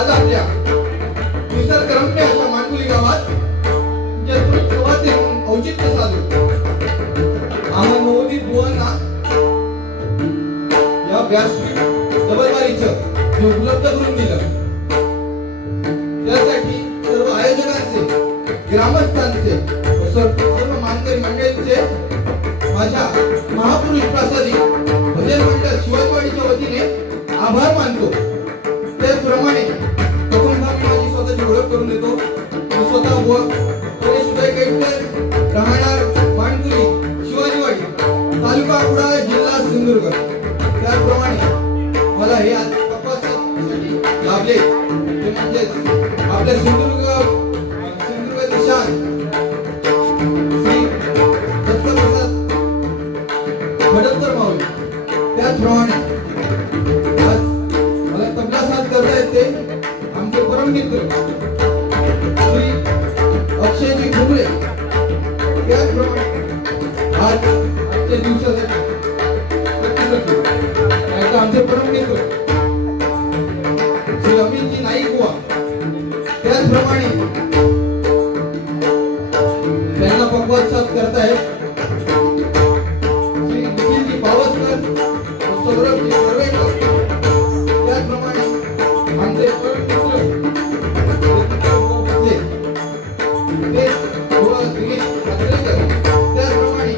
आज आपल्या निसर्गरम्य अशा मांडुली गावात जत्रोत्सवाचे औचित्य साधून आम्हा नवोदित बुवांना या व्यासपीठ डबलवारीचं जे उपलब्ध करून दिलं त्यासाठी सर्व आयोजकांचे, ग्रामस्थांचे, सर्व मानकरी मंडळींचे माझ्या महापुरुष प्रसादी भजन मंडळ शिवाजवाडीच्या वतीने आभार मानतो। त्याचप्रमाणे प्रथमतः मी माझी स्वतःची ओळख करून देतो। मी स्वतः गणेश उदय केटकर, राहणार मांडुली, शिवाजीवाडी, तालुका कुडाळ, जिल्हा सिंधुदुर्ग। त्याचप्रमाणे मला हे आज तपासण्यासाठी लाभले ते म्हणजे आपल्या सिंधुदुर्गाचे शान श्री दत्तप्रसाद खडतर माऊली। त्याचप्रमाणे आज मला तबला साथ करता येते आमचे परममित्र श्री अक्षयजी घुमरे। त्याचप्रमाणे आज आजच्या दिवसासाठी आमचे परममित्र श्री अमितजी नाईक बुवा। त्याचप्रमाणे त्यांना पक्वाद साथ करतायत श्री निखिलजी पावसकर, सौरभजी कर्वेकर। त्याचप्रमाणे आमचे परममित्र त्याचप्रमाणे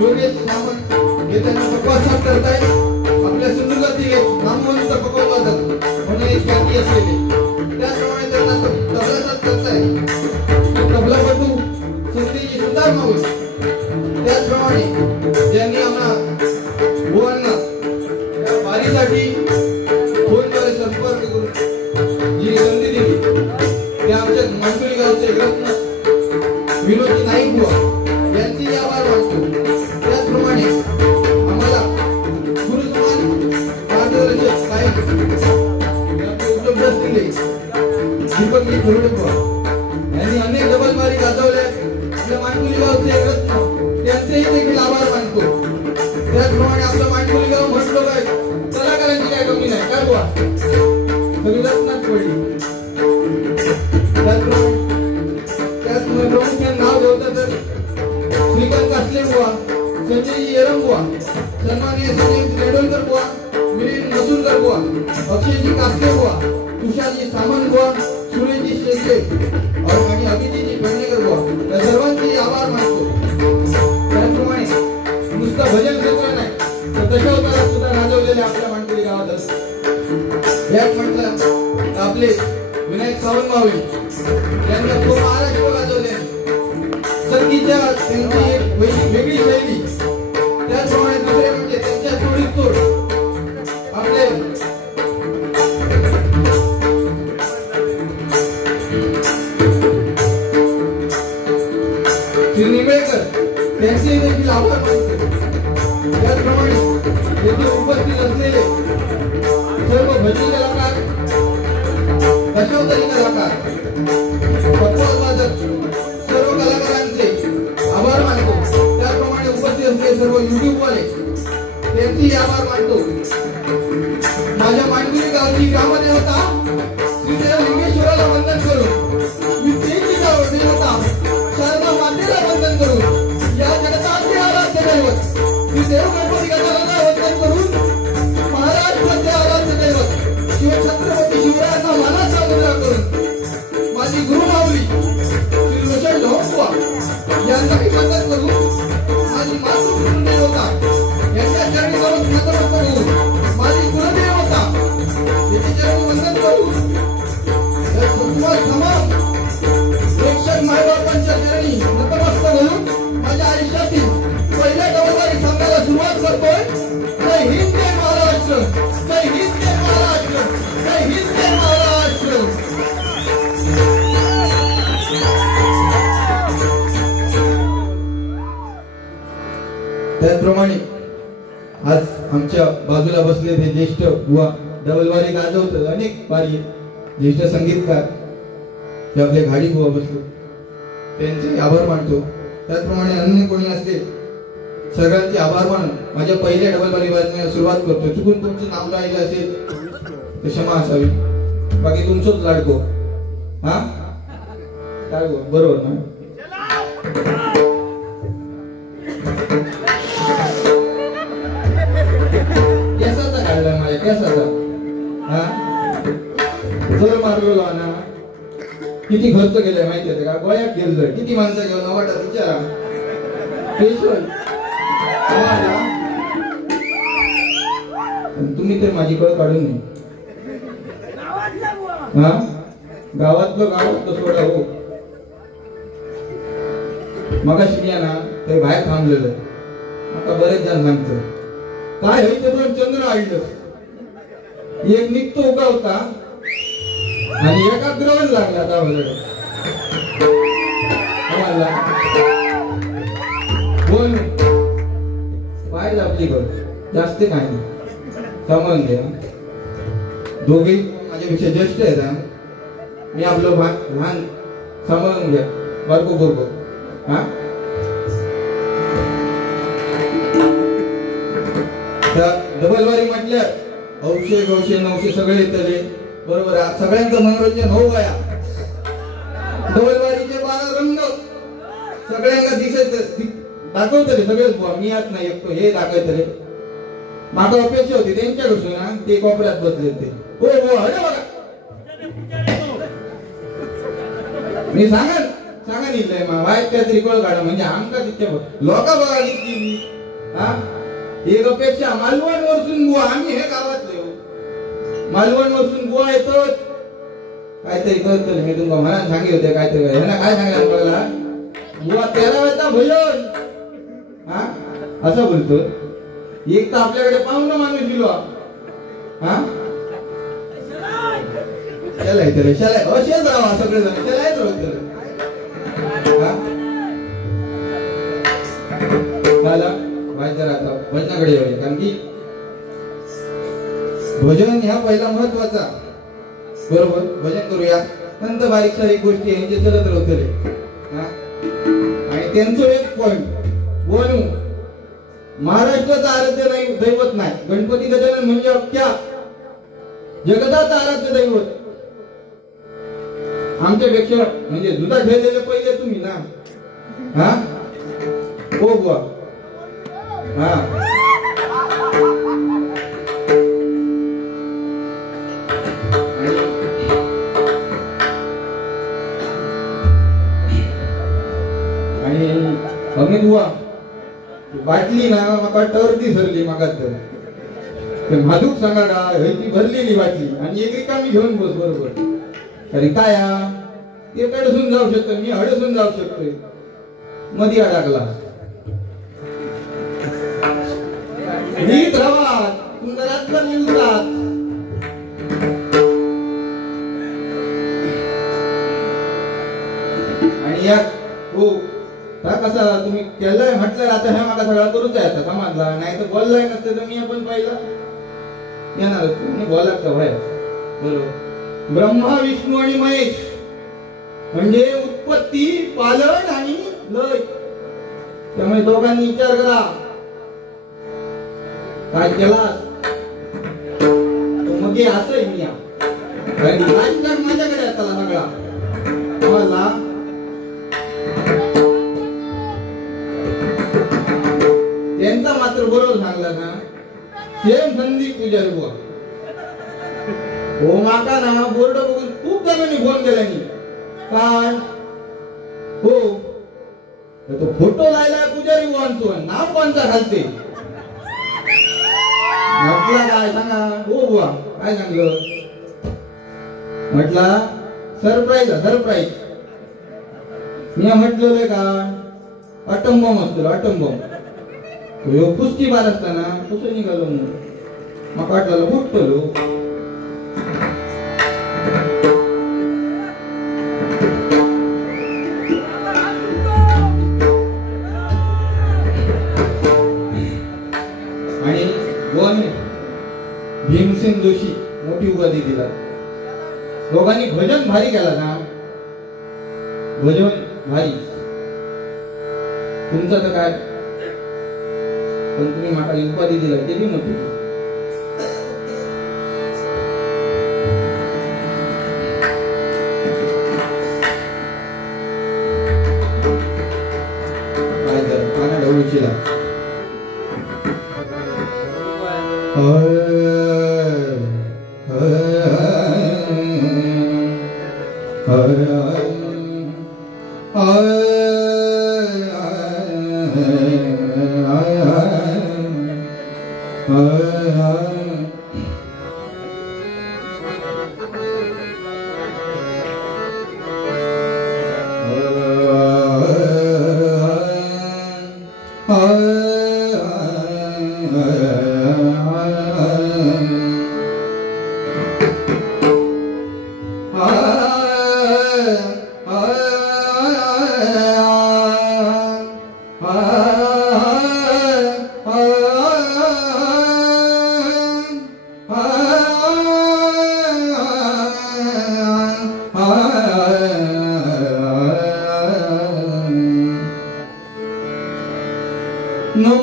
योगेश सामंत हे त्यांना पक्वाद साथ करतायत। आपल्या सिंधुदुर्गातील एक नामवंत पक्वादवादक म्हणून एक ख्याती असलेले, त्याचप्रमाणे त्यांना तबला साथ करतायत तबलापटू संतजी सुधार माऊली। त्याचप्रमाणे ज्यांनी आम्हाला बुवांना या वारीसाठी फोनद्वारे संपर्क करून जी संधी दिली ते आमच्या मांडुली गावचे रत्न विनोदजी नाईक बुवा यांची आभार मानतो। त्याचप्रमाणे आम्हाला गुरुसमान मार्गदर्शक साहेब उपलब्ध असलेले दीपकजी खरोडे बुवा यांनी अनेक डबलवारी गाजवल्या। आपल्या मांडुली गावचे रत्न त्यांचेही देखील आभार मानतो। त्याचप्रमाणे आपलं मांडुली गाव म्हटलं काय कलाकारांची काय कमी नाही काय बुवा, सगळी रत्नाच पडली। त्याचप्रमाणे प्रमुख नाव ठेवतात तर श्रीकांत कासले बुवा, संजयजी येरम बुवा, सन्माननीय संजय रेडोलकर बुवा, मिलिंद मसूरकर बुवा, अक्षयजी कासले बुवा, तुषारजी सामंत बुवा, सुरेशजी शेळके आणि अभिजीतजी पेडणेकर बुवा या सर्वांचे आभार मानतो। त्याचप्रमाणे नुसतं भजन क्षेत्र नाही तर दशावतारात सुद्धा गाजवलेले आपल्या मांडुली गावात यात म्हटलं आपले विनायक सावंत माऊली यांनी खूप महाराष्ट्र गाजवले। संगीतच्या त्यांची एक वेगळी शैली। त्याचप्रमाणे दुसरे म्हणजे त्यांच्या जोडीत तोड आपले श्री निंबेकर त्यांचे देखील आभार मानतो। त्याचप्रमाणे येथे उपस्थित असलेले सर्व भजनी कलाकार, दशावतारी कलाकार, पक्वादवादक सर्व कलाकारांचे आभार मानतो। त्याचप्रमाणे उपस्थित असलेले सर्व युट्यूब वाले त्यांची आभार मानतो। माझ्या मांडुली गावची ग्रामदेवता श्री लिंगेश्वराला वंदन करून, विद्येची देवता शारदा मातेला वंदन करून, या जगताचे आराध्य दैवत श्री देव गणपती गजाननाला वंदन करून, महाराष्ट्राचे आराध्य दैवत शिवछत्रपती शिवरायांना मानाचा मुद्रा करून, माझी गुरुमाऊली श्री रोशन ढोंबुवा यांनाही वंदन करून, माझी मातृदेवता यांच्या चरणी जाऊन नतमस्तक होऊन, माझी कुलदेवता यांच्या चरणी वंदन करून, तमाम प्रेक्षक मायबापांच्या चरणी नतमस्तक होऊन माझ्या आयुष्यातील पहिल्या डबलवारी सांगायला सुरुवात करतोय। जय हिंद, जय महाराष्ट्र, जय हिंद, जय महाराष्ट्र, जय हिंद, जय महाराष्ट्र। त्याचप्रमाणे आज आमच्या बाजूला बसलेले ज्येष्ठ बुवा डबलवारी गाजवतात, अनेक वारी ज्येष्ठ संगीतकार जे आपले गाडी बुवा बसले त्यांचे आभार मानतो। त्याचप्रमाणे अन्य कोणी असले सगळ्यांचे आभार मानून माझ्या पहिल्या डबलवारी वाजण्यास सुरुवात करतो। चुकून तुमचे नाव राहिले असेल तर क्षमा असावी। बाकी तुमचंच लाडको. हा काय बरोबर ना. केसाचा काढला माझ्या केसाचा. हा जर मारलो ना किती खर्च केलाय माहिती आहे का. गोळ्यात गेलं किती माणसं घेऊन वाटत विचारा. तुम्ही तर माझी कळ काढून नाही. हा गावातलं सोडा हो. मगाशी मी ना ते बाहेर थांबलेलं. आता बरेच जण सांगतो काय होईल ते चंद्र आडलं. एक निघतो उका होता आणि एका ग्रहण लागला गावाला. बोल पाय आपली कर जास्त काय नाही. समजून घ्या दोघे माझ्यापेक्षा ज्येष्ठ आहेत ना. मी आपलं लहान समजून घ्या बरको बरोबर. हा डबलवारी म्हटल्या 900 900 सगळे येतले बरोबर. सगळ्यांचं मनोरंजन हो गया. डबलवारीचे 12 रंग सगळ्यांना दिसत दाखवतले सगळेच बुवा. मी आत नाही एकतो हे दाखवतले. मागा अपेक्षा होती त्यांच्याकडून ना ते कोपऱ्यात बसले ते. हो हो अरे बघा मी सांगा निघलंय मा वाईट काहीतरी कळ काढा म्हणजे आमका तिथे लोका बघा किती. हा एक अपेक्षा मालवण वरसून बुवा आम्ही हे गावातले मालवण वरसून बुवा येतो काहीतरी करतो. मी तुमका मनात सांगे होते काहीतरी ह्यांना काय सांगायला मला बुवा 13वेचा भजन. हा असं बोलतो. एक तर आपल्याकडे पाहुणा माणूस दिलो. हा चलाय असेच राहा सगळे जण चलायच राहू. भजनाकडे येऊया कारण की भजन ह्या पहिला महत्वाचा बरोबर. भजन करूया नंतर बारीक सारीक गोष्टी यांचे चलत राहतले. आणि त्यांचं एक पॉइंट बोलू महाराष्ट्राचं आराध्य नाही दैवत नाही. गणपती गजानन म्हणजे अख्ख्या जगताचं आराध्य दैवत. आमच्यापेक्षा म्हणजे जुदा खेळलेले पहिले तुम्ही ना. हा हो बुवा. हा आणि अमित बुवा बाटली ना माका टर्दी सरली माका तर माधूक सांगा का ती भरलेली बाटली आणि एक रिकामी घेऊन बस बरोबर. अरे काय ते कडसून जाऊ शकतो मी हडसून जाऊ शकतोय. मध्ये अडकला नीट राहा तुमचा रात्र निघतात. आणि या हो कसा तुम्ही केलंय म्हटलं आता हे माका सगळा करूच आहे. आता समजला नाही तर बोललाय नसते तर मी आपण पाहिला येणार तुम्ही बोलात का भाई बरोबर. ब्रह्मा विष्णू आणि महेश म्हणजे उत्पत्ती पालन आणि लय. त्यामुळे दोघांनी विचार करा काय केला मग हे असं मी राजकारण माझ्याकडे आता सगळा मला त्यांचा मात्र बरोबर सांगला ना. सेम संधी पुजारी बुवा हो माका ना बोर्ड बघून खूप जणांनी फोन केला काय हो तो फोटो लायला पुजारी बुवांचो नाव कोणता घालते म्हटलं काय सांगा हो बुवा काय सांगलं म्हटला सरप्राईज मी म्हटलं का अटम बॉम्ब असतो अटम बॉम्ब कुस्ती बार असताना कसं निघालो मग वाटलं फुटलो. आणि दोन भीमसेन जोशी मोठी उपाधी दिला. दोघांनी भजन भारी केला ना. भजन भारी तुमचं तर काय पण तुम्ही माका उपाधी दिला ते बी मोठी.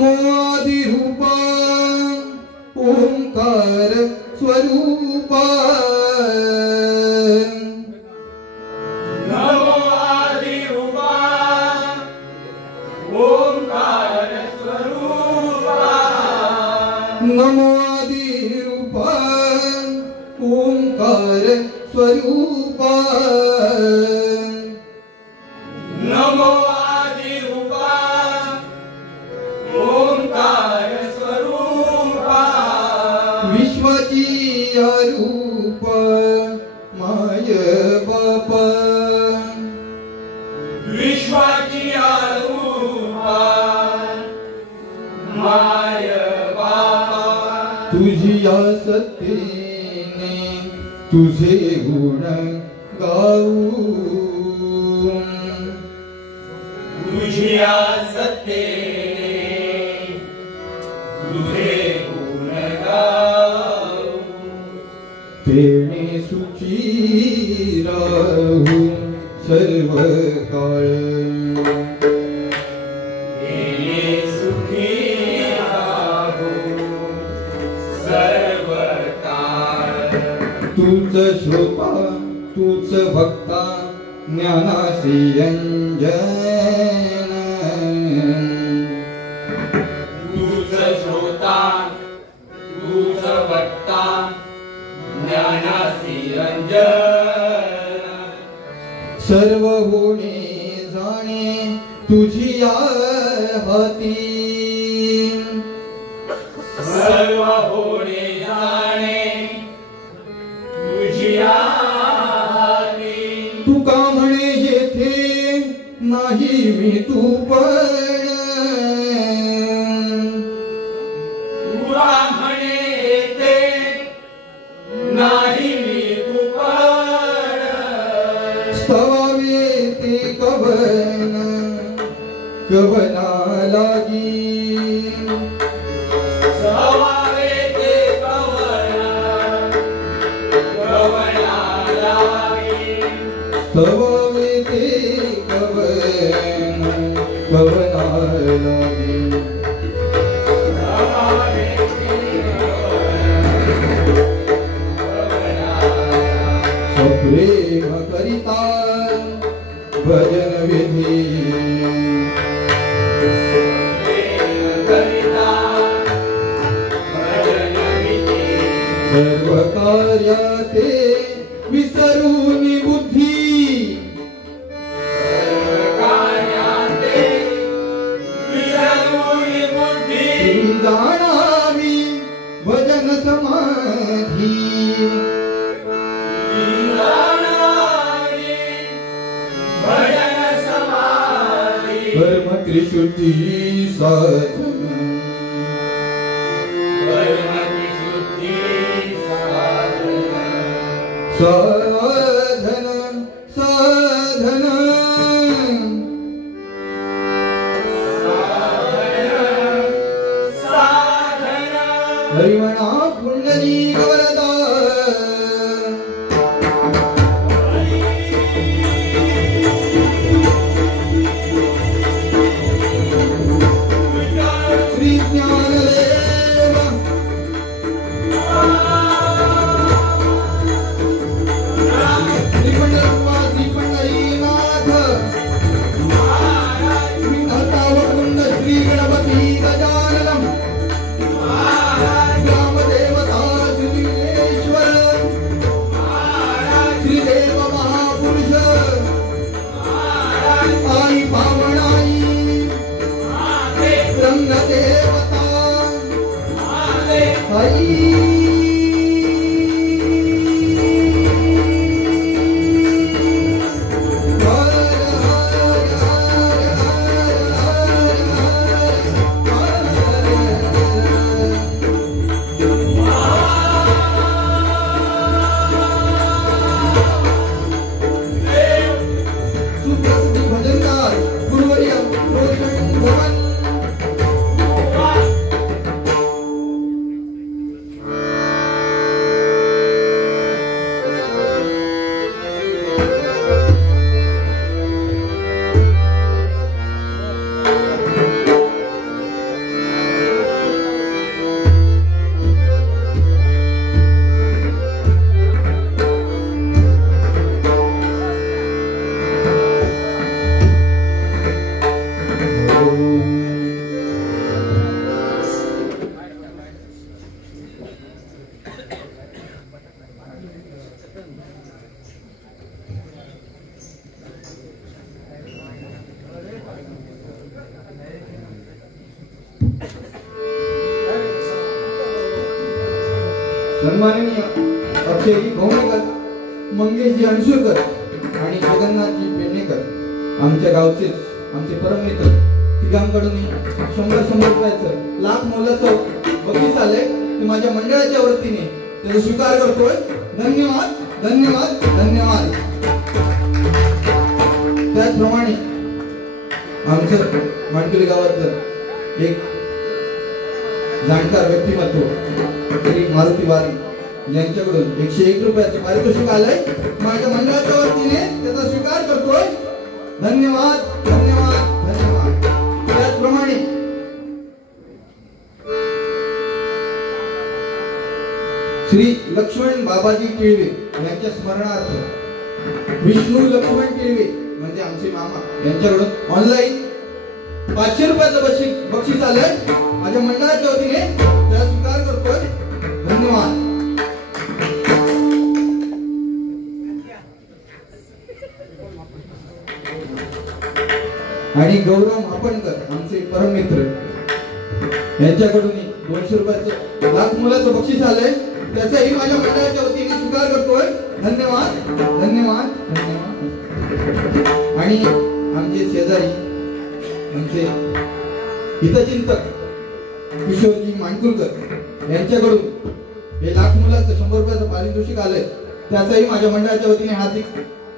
नमोऽधिरूपा ओंकार स्वरूपा नमोऽधिरूपा ओंकार स्वरूपा नमोऽधिरूपा ओंकार स्वरूपा नमोऽधिरूपा ओंकार स्वरूपा विश्वाची रूप माय बापा विश्वाची रूपा माय बाबा तुझी या सत्तेने तुझे गुण गाऊ तुझ्या सत्तेने तुझे गुण गाऊ तेने सुची राहू सर्व काळ तेने सुखी राहू सर्व काळ तूच श्रोता तूच भक्ता ज्ञानासी अंजन तूच श्रोता तूच वक्ता ज्ञानासी रंजन सर्व होणे जाणे तुझी या हाती सर्व होणे जाणे तुझ्या हाती तुका म्हणे येथे नाही मी तू पण तुला म्हणे येते नाही मी तू पण स्तवावे ते कवन कवना लागी सवावे ते कवना कवना लागी स्तवावे ते कवन कवना लागी सवावे ते कवना सप्रेम करिता भजन विधी करिता भजन विधी सर्व कार्याते विसरून बुद्धी कार्याते विसरून बुद्धी जाणावी भजन समाधी जाणावी भजन समाधी कर्म त्रिशुद्धी साधन कर्मणि शुद्धि साधन साधन साधन साधन हरिमणा पुंडली वरदा श्री ज्ञानदेव श्री पंढरप्पा सन्माननीय अक्षयजी गवणेकर, मंगेशजी अणसूरकर आणि जगन्नाथजी पेडणेकर आमच्या गावचे आमचे परममित्र तिघांकडून 100 रुपयाचं लाख मोलाचं बक्षीस आलंय ते माझ्या मंडळाच्या वतीने त्याचा स्वीकार करतोय. धन्यवाद धन्यवाद धन्यवाद. त्याचप्रमाणे आमचं मांडुली गावातलं एक जाणकार व्यक्तिमत्व श्री मारुती वारी यांच्याकडून 101 रुपयाचं पारितोषिक आलंय माझ्या मंडळाच्या वतीने त्याचा स्वीकार करतोय. धन्यवाद धन्यवाद धन्यवाद. त्याचप्रमाणे श्री लक्ष्मण बाबाजी टिळवे यांच्या स्मरणार्थ विष्णू लक्ष्मण टिळवे म्हणजे आमचे मामा यांच्याकडून ऑनलाईन 500 रुपयाचं बक्षीस आलंय माझ्या मंडळाच्या वतीने त्याचा स्वीकार करतोय. धन्यवाद. आणि गौरव मापणकर आमचे परममित्र यांच्याकडून 200 रुपयाचं लाख मोलाचं बक्षीस आलंय त्याचाही माझ्या मंडळाच्या वतीने स्वीकार करतोय. धन्यवाद धन्यवाद धन्यवाद. आणि आमचे शेजारी आमचे हितचिंतक किशोरजी मांडकुलकर यांच्याकडून हे लाख मोलाचं 100 रुपयाचं पारितोषिक आलंय त्याचाही माझ्या मंडळाच्या वतीने हार्दिक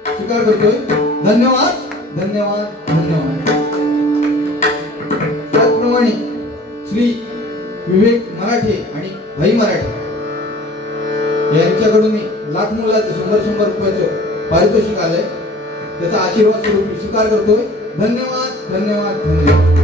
स्वीकार करतोय. धन्यवाद धन्यवाद धन्यवाद. त्याचप्रमाणे श्री विवेक मराठे आणि भाई मराठे यांच्याकडून लाख मोलाचं 100 रुपयाचं पारितोषिक आलंय त्याचा आशीर्वाद स्वरूप स्वीकार करतोय. धन्यवाद धन्यवाद धन्यवाद.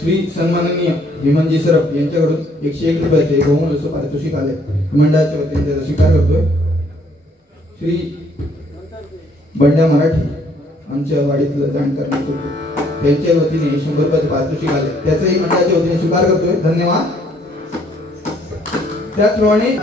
श्री सन्माननीय हेमंतजी सरप यांच्याकडून 101 रुपयाचे बहुमूल्य पारितोषिक आले मंडळाच्या वतीने त्याचा स्वीकार करतोय। श्री बंड्या मराठी आमच्या वाडीतलं जाणकार नेतृत्व त्यांच्या वतीने 100 रुपयाचे पारितोषिक आले त्याचाही मंडळाच्या वतीने स्वीकार करतोय, धन्यवाद। त्याचप्रमाणे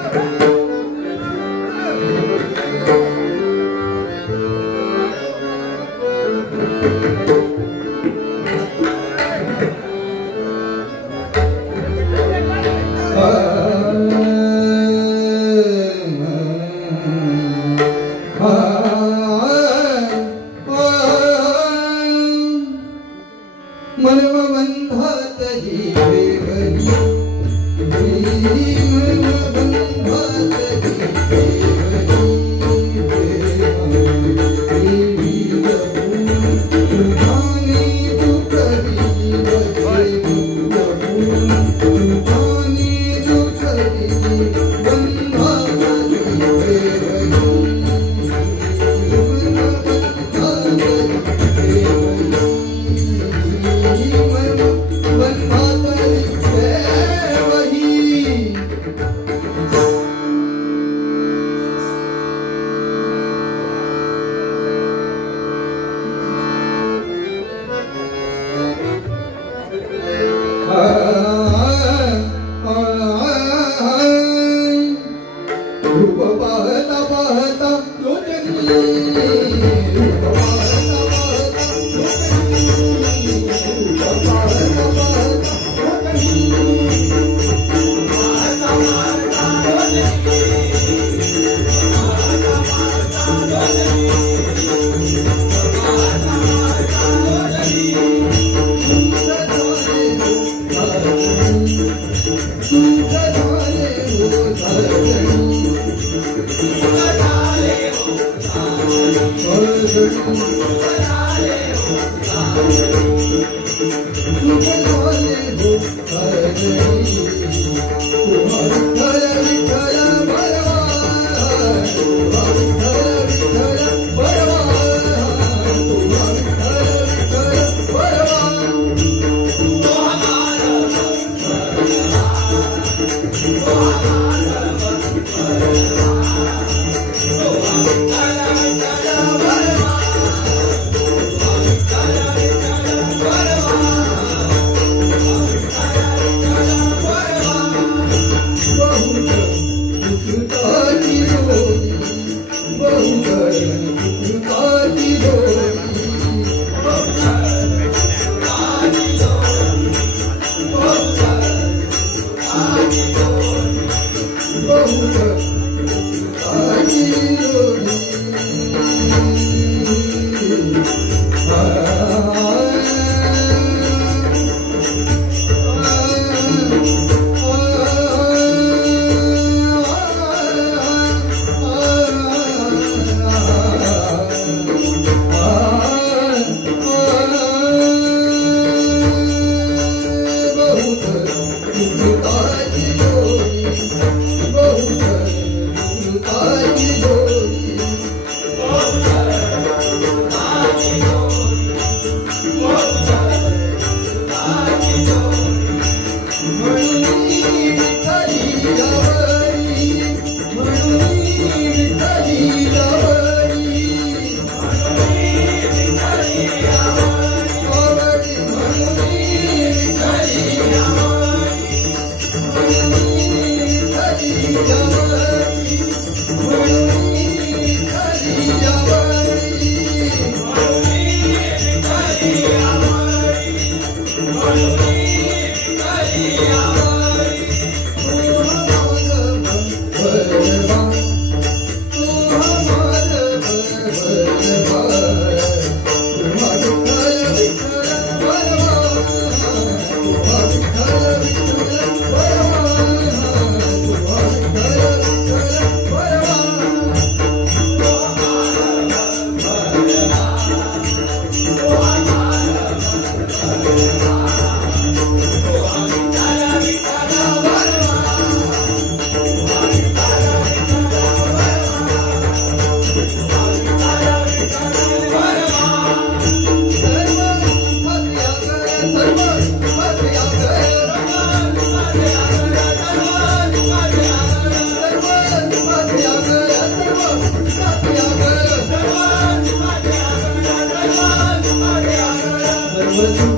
सर्व